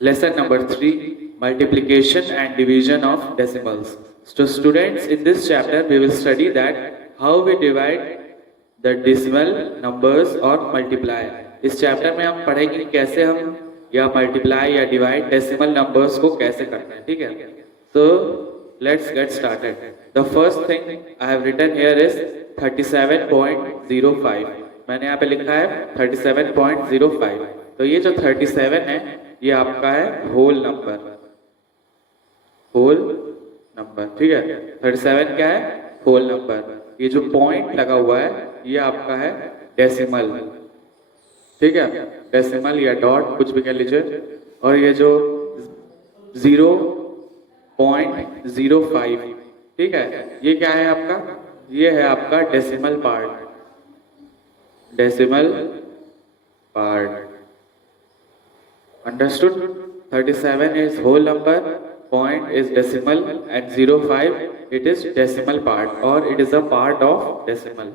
Lesson number 3, multiplication and division of decimals. So students, in this chapter we will study that how we divide the decimal numbers or multiply. इस chapter में हम पढ़ेंगे कैसे हम या multiply या divide decimal numbers को कैसे करते हैं, ठीक है. So let's get started. The first thing I have written here is 37.05. मैंने यहाँ पे लिखा है 37.05. तो ये जो 37 है ये आपका है होल नंबर, ठीक है. 37 क्या है? Whole number. ये जो पॉइंट लगा हुआ है ये आपका है डेसिमल, ठीक है. डेसिमल या डॉट कुछ भी कह लीजिए. और ये जो 0.05, ठीक है, ये क्या है आपका? ये है आपका decimal part. Understood? 37 is whole number, point is decimal, and 05 it is decimal part, or it is a part of decimal.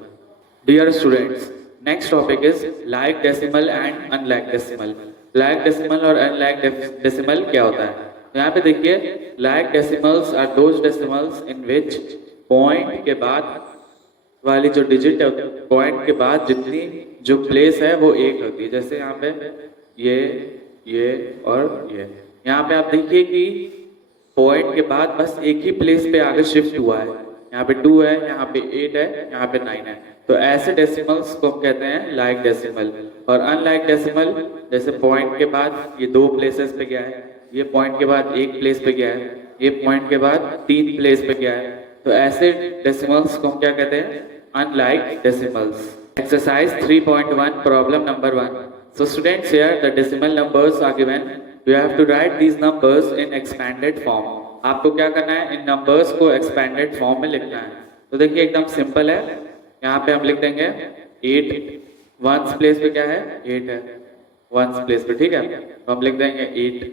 Dear students, next topic is like decimal and unlike decimal. Like decimal और unlike decimal क्या होता है? यहाँ पे देखिए, like decimals are those decimals in which point के बाद वाली जो डिजिट है, पॉइंट के बाद जितनी जो प्लेस है वो एक होती है. जैसे यहाँ पे ये और ये. यहाँ पे आप देखिए कि पॉइंट के बाद बस एक ही प्लेस पे आगे शिफ्ट हुआ है. यहाँ पे 2 है, यहाँ पे 8 है, यहाँ पे 9 है. तो ऐसे डेसिमल्स को हम कहते हैं लाइक डेसिमल. और अनलाइक डेसिमल, जैसे पॉइंट के बाद ये 2 प्लेसेस पे गया है, ये पॉइंट के बाद 1 प्लेस पे गया है, ये पॉइंट के बाद 3 प्लेस पे गया है. तो ऐसे डेसिमल्स को हम क्या कहते हैं? Unlike decimals. Exercise 3.1, problem number 1. So students, here the decimal numbers are given. You have to write these numbers in expanded form. आपको क्या करना है? इन नंबर्स को expanded form में लिखना है. तो देखिए एकदम सिंपल है. यहाँ पे हम लिख देंगे 8. वंस प्लेस पे क्या है? 8 है वंस प्लेस पे, ठीक है. तो हम लिख देंगे 8.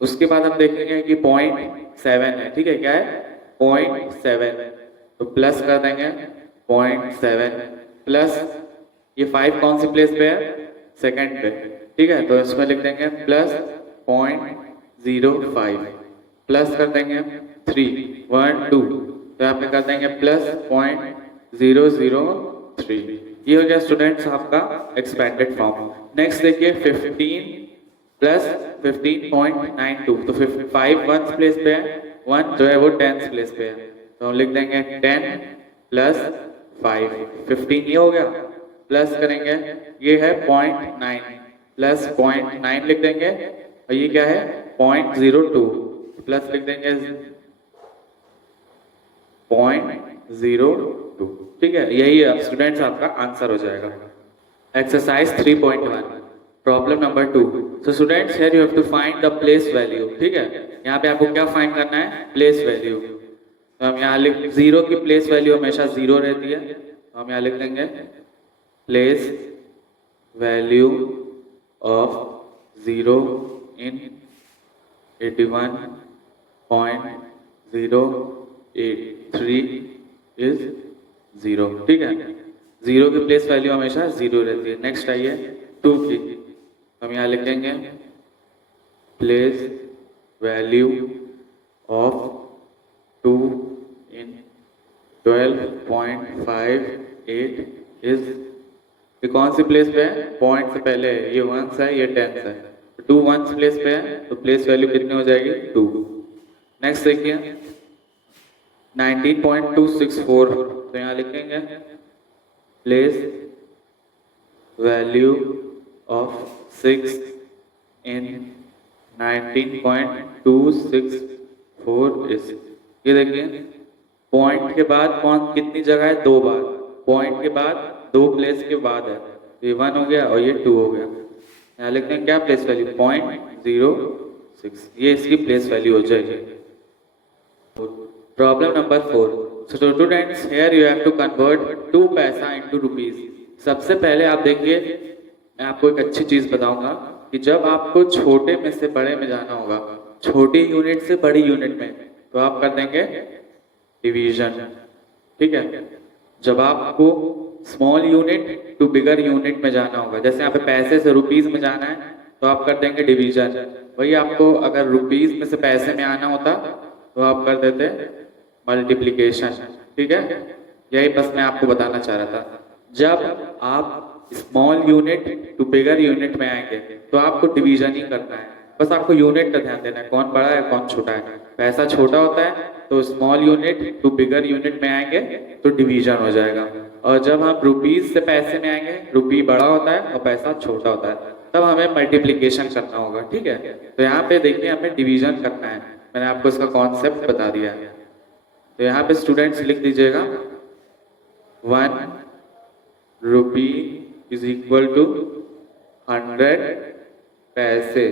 उसके बाद हम देखेंगे कि 0.7 है, ठीक है. क्या है? 0.7. तो प्लस कर देंगे 0.7 प्लस ये 5 कौन सी प्लेस पे है? सेकंड पे, ठीक है. तो इसमें लिख देंगे प्लस 0.05 प्लस कर देंगे 3 1 2. तो यहाँ पे कर देंगे प्लस 0.003. ये हो गया स्टूडेंट्स आपका एक्सपेंडेड फॉर्म. नेक्स्ट देखिए 15 प्लस 15.92. तो 5 वंस प्लेस पे है, 1 जो है वो 10th प्लेस पे है. तो हम लिख देंगे 10 प्लस 5, 15 ये हो गया. प्लस करेंगे, ये है 0.9 प्लस 0.9 लिख देंगे. और ये क्या है? 0.02 प्लस लिख देंगे 0.02, ठीक है. यही है स्टूडेंट्स आपका आंसर हो जाएगा. Exercise 3.1, problem number 2. So students, here you have to find the place value, ठीक है. यहाँ पे आपको क्या फाइंड करना है? Place value. तो हम यहाँ लिख, 0 की प्लेस वैल्यू हमेशा 0 रहती है. तो हम यहाँ लिख देंगे place value of 0 in 81.083 is 0, ठीक है. 0 की प्लेस वैल्यू हमेशा 0 रहती है. नेक्स्ट आइए 2 की. हम यहाँ लिखेंगे place value of 2 in 12.58 is, ये कौन सी प्लेस पे है? पॉइंट से पहले ये वंस है, ये 10th है. 2 वंस प्लेस पे है, तो प्लेस वैल्यू कितनी हो जाएगी? 2. नेक्स्ट देखिए 19.264. तो यहाँ लिखेंगे place value of 6 in 19.264 is, ये देखिए पॉइंट के बाद कौन कितनी जगह है? 2 बार. पॉइंट के बाद 2 प्लेस के बाद है. ये 1 हो गया और ये 2 हो गया. यहाँ लिखते हैं क्या प्लेस वैल्यू? 0.06. ये इसकी प्लेस वैल्यू हो जाएगी. Problem number 4. So students, here you have to convert 2 paisa into rupees. सबसे पहले आप देखिए, मैं आपको एक अच्छी चीज बताऊंगा कि जब आपको छोटे में से बड़े में जाना होगा, छोटी यूनिट से बड़ी यूनिट में, तो आप कर देंगे डिवीजन, ठीक है. जब आपको small unit to bigger unit में जाना होगा, जैसे यहाँ पे पैसे से रुपीज में जाना है, तो आप कर देंगे डिवीजन। वही आपको अगर रुपीस में से पैसे में आना होता तो आप कर देते मल्टीप्लीकेशन। ठीक है, यही बस मैं आपको बताना चाह रहा था। जब आप small unit to bigger unit में आएंगे तो आपको डिवीजन ही करना है, बस आपको यूनिट का ध्यान देना है, कौन बड़ा है कौन छोटा है। पैसा छोटा होता है तो small unit to bigger unit में आएंगे तो डिवीजन हो जाएगा, और जब हम रुपीज से पैसे में आएंगे, रुपी बड़ा होता है और पैसा छोटा होता है, तब हमें मल्टीप्लीकेशन करना होगा। ठीक है, तो यहाँ पे देखिए हमें डिवीजन करना है, मैंने आपको इसका कॉन्सेप्ट बता दिया है। तो यहाँ पे स्टूडेंट्स लिख दीजिएगा 1 रुपी इज इक्वल टू 100 पैसे।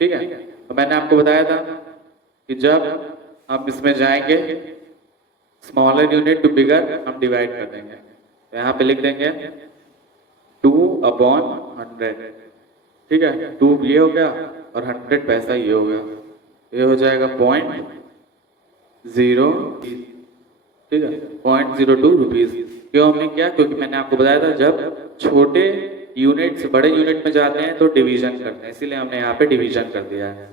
ठीक है, तो मैंने आपको बताया था कि जब हम इसमें जाएंगे स्मॉलर यूनिट टू बिगर, हम डिवाइड कर देंगे। तो यहाँ पे लिख देंगे 2/100। ठीक है, 2 ये हो गया और 100 पैसा ये हो गया, ये हो जाएगा 0.0। ठीक है, 0.02 रुपीज। क्यों हमने किया? क्योंकि मैंने आपको बताया था जब छोटे यूनिट से बड़े यूनिट में जाते हैं तो डिवीजन करते हैं, इसीलिए हमने यहाँ पे डिवीजन कर दिया है।